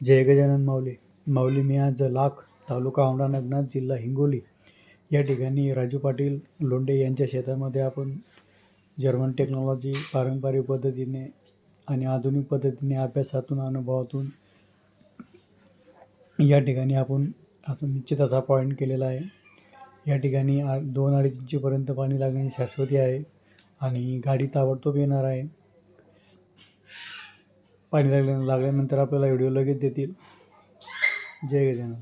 जय गजानन माऊली. माऊली मी आज लाख, तालुका औंढा नागनाथ, जिल्हा हिंगोली या ठिकाणी राजू पाटील लोंढे यांच्या शेतामध्ये आपण जर्मन टेक्नॉलॉजी पारंपरिक पद्धतीने आणि आधुनिक पद्धतीने अभ्यासातून अनुभवातून या ठिकाणी आपण निश्चित असा पॉईंट केलेला आहे. या ठिकाणी 2-2.5 इंचीपर्यंत पाणी लागण्याची शाश्वती आहे आणि गाडी ताबडतोब येणार आहे. पाणी लागल्यानंतर आपल्याला व्हिडिओ लगेच देतील. जय गजानन.